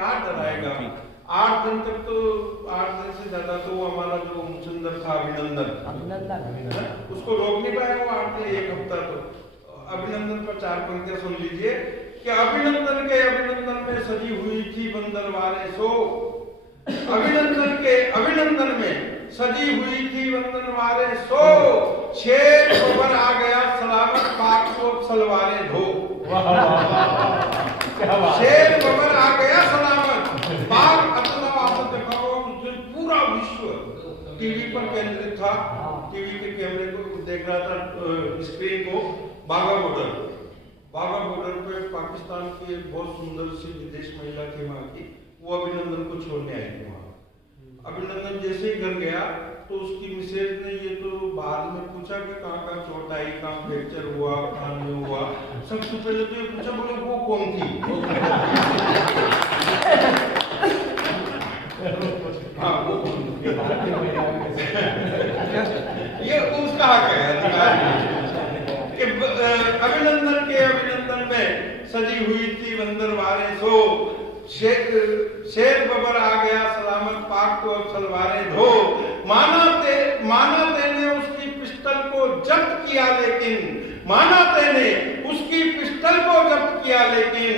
क्या डराएगा। 8 दिन तक तो 8 दिन से ज्यादा तो वो हमारा जो मुचंदर था अभिनंदन उसको रोक नहीं पाया वो 8 दिन 1 हफ्ता। तो अभिनंदन पर 4 पंक्तियां सुन लीजिए कि अभिनंदन में सजी हुई थी बंदरवारे सो, अभिनंदन के अभिनंदन में सजी हुई थी बंदरवारे सो, शेर खबर आ गया सलामत पाक को सलवारे धो। शेर खबर आ गया सलामत पाक। मतलब आप देखो पूरा विश्व टीवी पर केंद्रित था, टीवी के कैमरे को देख रहा था, स्क्रीन को। बाघा बॉर्डर पे पाकिस्तान की बहुत सुंदर सी विदेश महिला थी वहां की, वो अभिनंदन को छोड़ने आई थी वहां। अभिनंदन जैसे ही घर गया तो उसकी मिसेज ने ये तो बाद में पूछा कि कहाँ चोट आई, कहाँ फ्रैक्चर हुआ, कहाँ नहीं हुआ। सबसे पहले तो ये पूछा, बोले वो कौन थी? हाँ वो कौन थी? ये उसका हक है कि अभिनंदन में सजी हुई थी बंदरवारे सो, शेर बबर आ गया सलामत पाक को सलवारे धो। माना तेने उसकी पिस्टल को जब्त किया लेकिन, माना तेने उसकी पिस्टल को जब्त किया लेकिन,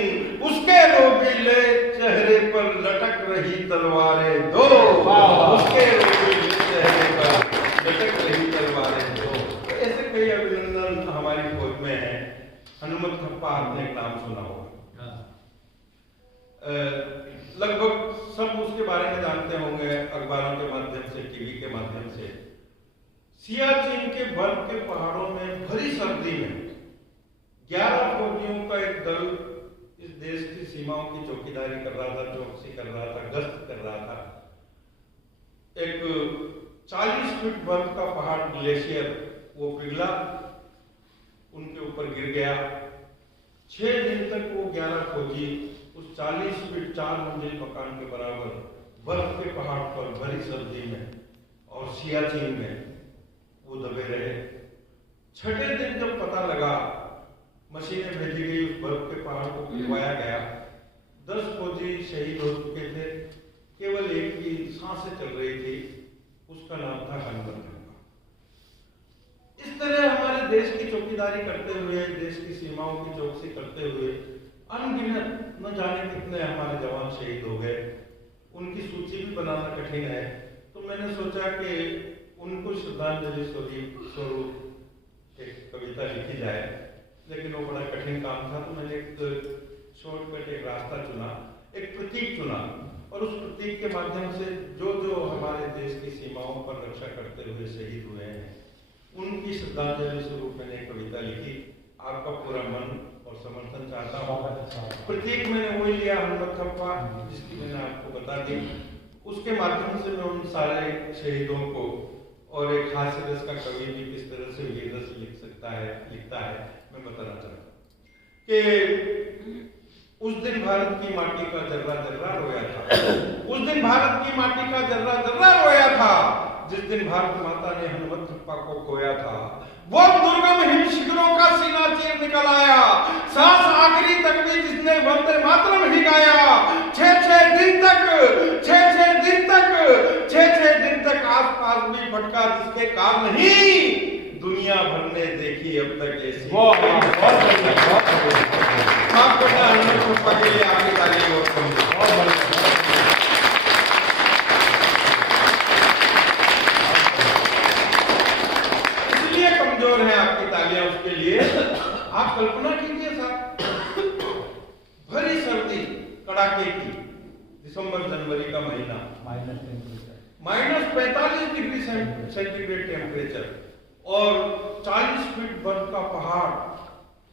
उसके रोबीले चेहरे पर लटक रही तलवारें दो, उसके रोबीले चेहरे पर लटक रही तलवारें दो। ऐसे कई अभिनंदन हमारी फौज में है। हनुमत थप्पा आपने एक नाम सुना होगा, लगभग सब उसके बारे में जानते होंगे अखबारों के माध्यम से, टीवी के माध्यम से। सियाचिन के बर्फ के पहाड़ों में भरी सर्दी में 11 फौजियों का एक दल इस देश की सीमाओं की चौकीदारी कर रहा था, चौकसी कर रहा था, गश्त कर रहा था। एक 40 फीट बर्फ का पहाड़ ग्लेशियर वो पिघला, उनके ऊपर गिर गया। 6 दिन तक वो 11 फौजी उस 40 फीट 4 मंजिल मकान के बराबर बर्फ के पहाड़ पर भरी सर्दी में और सियाचिन में वो दबे रहे। 6ठे दिन जब पता लगा, मशीनें भेजी गई, उस बर्फ के पहाड़ को पिघलवाया गया। 10 फौजी शहीद हो चुके थे, केवल एक की सांसें चल रही थी, उसका नाम था हनुमत थप्पा। इस तरह हमारे देश की चौकीदारी करते हुए, देश की सीमाओं की चौकसी करते हुए अनगिनत न जाने कितने हमारे जवान शहीद हो गए। उनकी सूची भी बनाना कठिन है, तो मैंने सोचा कि उनको श्रद्धांजलि स्वरूप एक कविता लिखी जाए, लेकिन वो बड़ा कठिन काम था। तो मैंने एक शॉर्टकट, एक रास्ता चुना, एक प्रतीक चुना, और उस प्रतीक के माध्यम से जो जो हमारे देश की सीमाओं पर रक्षा करते हुए शहीद हुए हैं, उनकी श्रद्धांजलि स्वरूप मैंने एक कविता लिखी। आपका पूरा मन और समर्थन चाहता हूँ। प्रतीक मैंने वही लिया, हनुमत थप्पा, जिसकी मैंने आपको बता दी। उसके माध्यम से मैं उन सारे शहीदों को, और एक हास्य रस का कवि भी किस तरह से वीर रस लिखता है, मैं बताना चाहता हूँ कि उस दिन भारत की माटी का जर्रा जर्रा रोया था, उस दिन भारत की माटी का जर्रा जर्रा रोया था, जिस दिन भारत माता ने हनुमत थप्पा को खोया था। वो दुर्गम हिम शिखरों का सीना चीर निकल आया, सांस आखिरी तक भी जिसने वंदे मातरम ही गाया। 6 दिन तक आस-पास भी भटका जिसके काम नहीं, दुनिया भर ने देखी अब तक ऐसी। माफ करना हनुमत थप्पा के लिए आपकी तालियां बहुत बढ़िया। कमजोर है आपकी तालियां उसके लिए। आप कल्पना कीजिए साहब, भरी सर्दी कड़ाके की, दिसंबर जनवरी का महीना, -45 डिग्री सेंटीग्रेड टेम्परेचर, और 40 फीट बर्फ का पहाड़,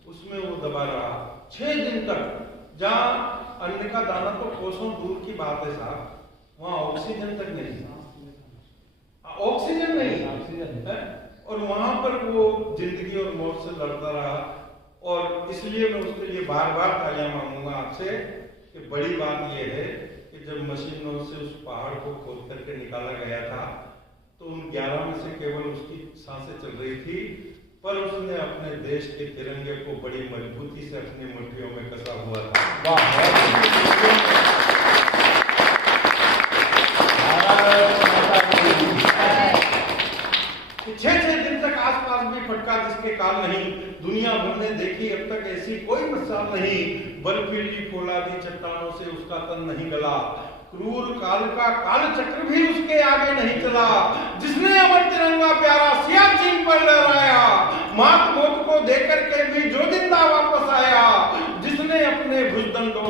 उसमें वो दबा रहा 6 दिन तक। जहां अन्न का दाना तो कोसों दूर की बात है साहब, वहां ऑक्सीजन तक नहीं, ऑक्सीजन नहीं, और वहां पर वो जिंदगी और मौत से लड़ता रहा। और इसलिए मैं उसके लिए बार बार तालियां मांगूंगा आपसे कि बड़ी बात यह है कि जब मशीनों से उस पहाड़ को खोद करके निकाला गया था, तो उन 11 में से केवल उसकी सांसें चल रही थी, पर उसने अपने देश के तिरंगे को बड़ी मजबूती से अपनी मुट्ठियों में कसा हुआ था। फटका जिसके काल नहीं, दुनिया भर ने देखी अब तक ऐसी कोई मिसाल नहीं। बर्फीली फौलादी चट्टानों से उसका तन नहीं गला, क्रूर काल का काल चक्र भी उसके आगे नहीं चला। जिसने अमर तिरंगा प्यारा सियाचिन पर लहराया, मात मौत को देकर के भी जो जिंदा वापस आया। जिसने अपने भुजदंडों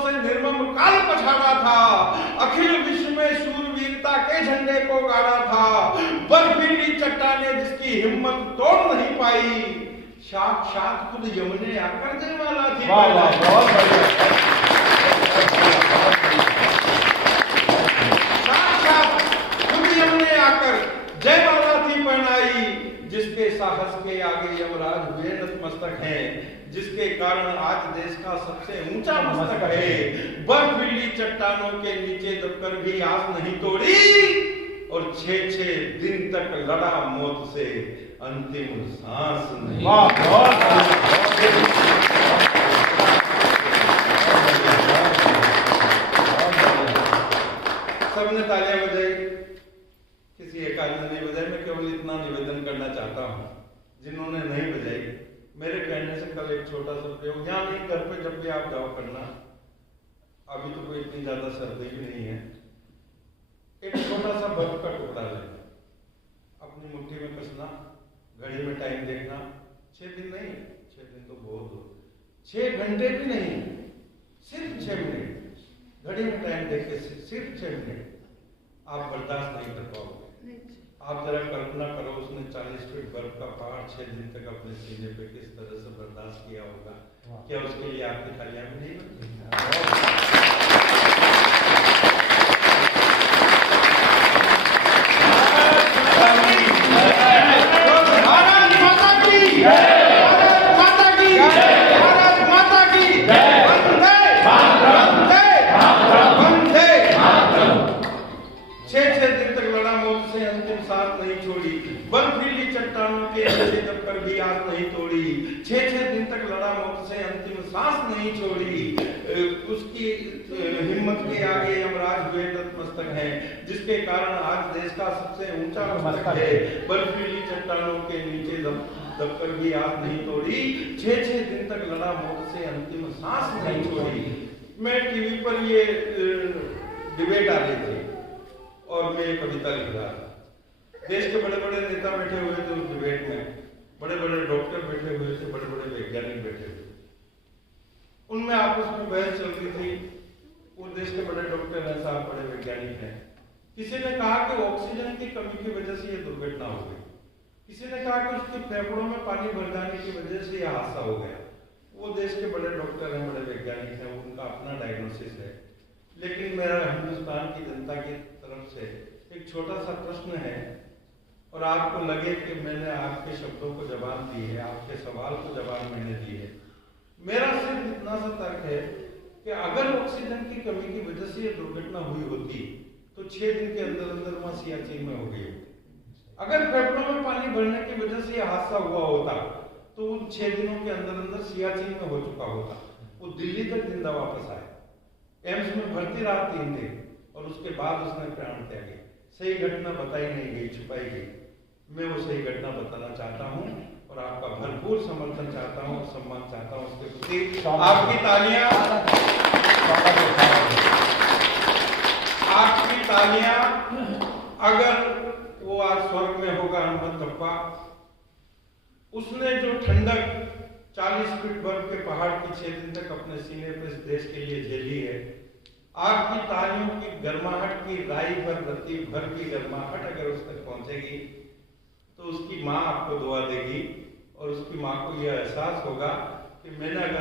से निर्मम काल पछाड़ा था, अखिल विश्व में शूरवीरता के झंडे को गाड़ा था। बर्फीली चट्टाने जिसकी हिम्मत तोड़ नहीं पाई, साक्षात खुद यमुने आकर जयमाला थी। वाह वाह, बहुत बढ़िया। साक्षात खुद यमुने आकर जयमाला थी पहनाई। जिसके साहस के आगे यमराज हुए नतमस्तक हैं, जिसके कारण आज देश का सबसे ऊंचा मस्तक है। बर्फीली चट्टानों के नीचे दबकर भी आस नहीं तोड़ी, और 6-6 दिन तक लड़ा मौत से अंतिम सांस नहीं। वाह, बहुत सबने तालियां बजाई, किसी एक आदमी ने नहीं बजाई। मैं केवल इतना निवेदन करना चाहता हूँ, जिन्होंने नहीं बजाई, मेरे कहने से कल एक छोटा सा प्रयोग, यहाँ नहीं घर पे जब भी आप जाओ करना, अभी तो कोई इतनी ज्यादा सर्दी भी नहीं है। एक छोटा सा बर्फ का टुकड़ा लेना, अपनी मुट्ठी में कसना, घड़ी में टाइम देखना, 6 दिन नहीं, 6 दिन तो बहुत हो, 6 घंटे भी नहीं, सिर्फ 6 मिनट घड़ी में टाइम देख के सिर्फ 6 मिनट आप बर्दाश्त नहीं कर पाओगे। आप जरा कल्पना करो, उसने 40 फीट बर्फ का पहाड़ 6 दिन तक अपने सीने पे किस तरह से बर्दाश्त किया होगा। क्या उसके लिए आपकी तालियां भी नहीं बनती? बर्फीली चट्टानों के नीचे दबकर भी आस नहीं तोड़ी, 6-6 दिन तक लड़ा मौत से अंतिम सांस नहीं छोड़ी। उसकी हिम्मत के आगे यमराज हुए नतमस्तक हैं, जिसके कारण आज देश का सबसे ऊंचा मस्तक है। बर्फीली चट्टानों के नीचे दबकर भी आस नहीं तोड़ी, 6-6 दिन तक लड़ा मौत से अंतिम सांस नहीं छोड़ी। मैं टीवी पर ये डिबेट आ रही थी और मैं कविता लिख रहा था। देश के बड़े बड़े नेता बैठे हुए थे उस डिबेट में, बड़े बड़े डॉक्टर बैठे हुए थे, बड़े बड़े वैज्ञानिक बैठे हुए थे। उनमें आपस में बहस चल रही थी। वो देश के बड़े डॉक्टर हैं साहब, बड़े वैज्ञानिक हैं। किसी ने कहा कि ऑक्सीजन की कमी की वजह से ये दुर्घटना हो गई, किसी ने कहा कि उसके फेफड़ों में पानी भर जाने की वजह से यह हादसा हो गया। वो देश के बड़े डॉक्टर हैं, बड़े वैज्ञानिक हैं, उनका अपना डायग्नोसिस है। लेकिन मेरा हिंदुस्तान की जनता की तरफ से एक छोटा सा प्रश्न है, और आपको लगे कि मैंने आपके शब्दों को जवाब दी है, आपके सवाल को जवाब मैंने दी है। मेरा सिर्फ इतना सा तर्क है कि अगर ऑक्सीजन की कमी की वजह से ये दुर्घटना हुई होती तो 6 दिन के अंदर अंदर वहां सियाचिन में हो गई होती। अगर फेफड़ों में पानी भरने की वजह से यह हादसा हुआ होता तो उन 6 दिनों के अंदर अंदर सियाचिन में हो चुका होता। वो दिल्ली तक जिंदा वापस आया, एम्स में भर्ती रहा 3 दिन, और उसके बाद उसने प्राण त्यागे। सही घटना बताई नहीं गई, छुपाई गई। मैं वो सही घटना बताना चाहता हूँ और आपका भरपूर समर्थन चाहता हूँ, सम्मान चाहता हूँ। उसके प्रति आपकी तालियां, अगर वो आज स्वर्ग में होगा अहमद कप्पा, उसने जो ठंडक 40 फीट बर्फ के पहाड़ की 6 दिन तक अपने सीने पर इस देश के लिए झेली है, आपकी तालियों की गर्माहट की राई भर रत्ती भर की गर्माहट अगर उस तक पहुंचेगी तो उसकी माँ आपको दुआ देगी, और उसकी माँ को यह एहसास होगा कि मैंने अगर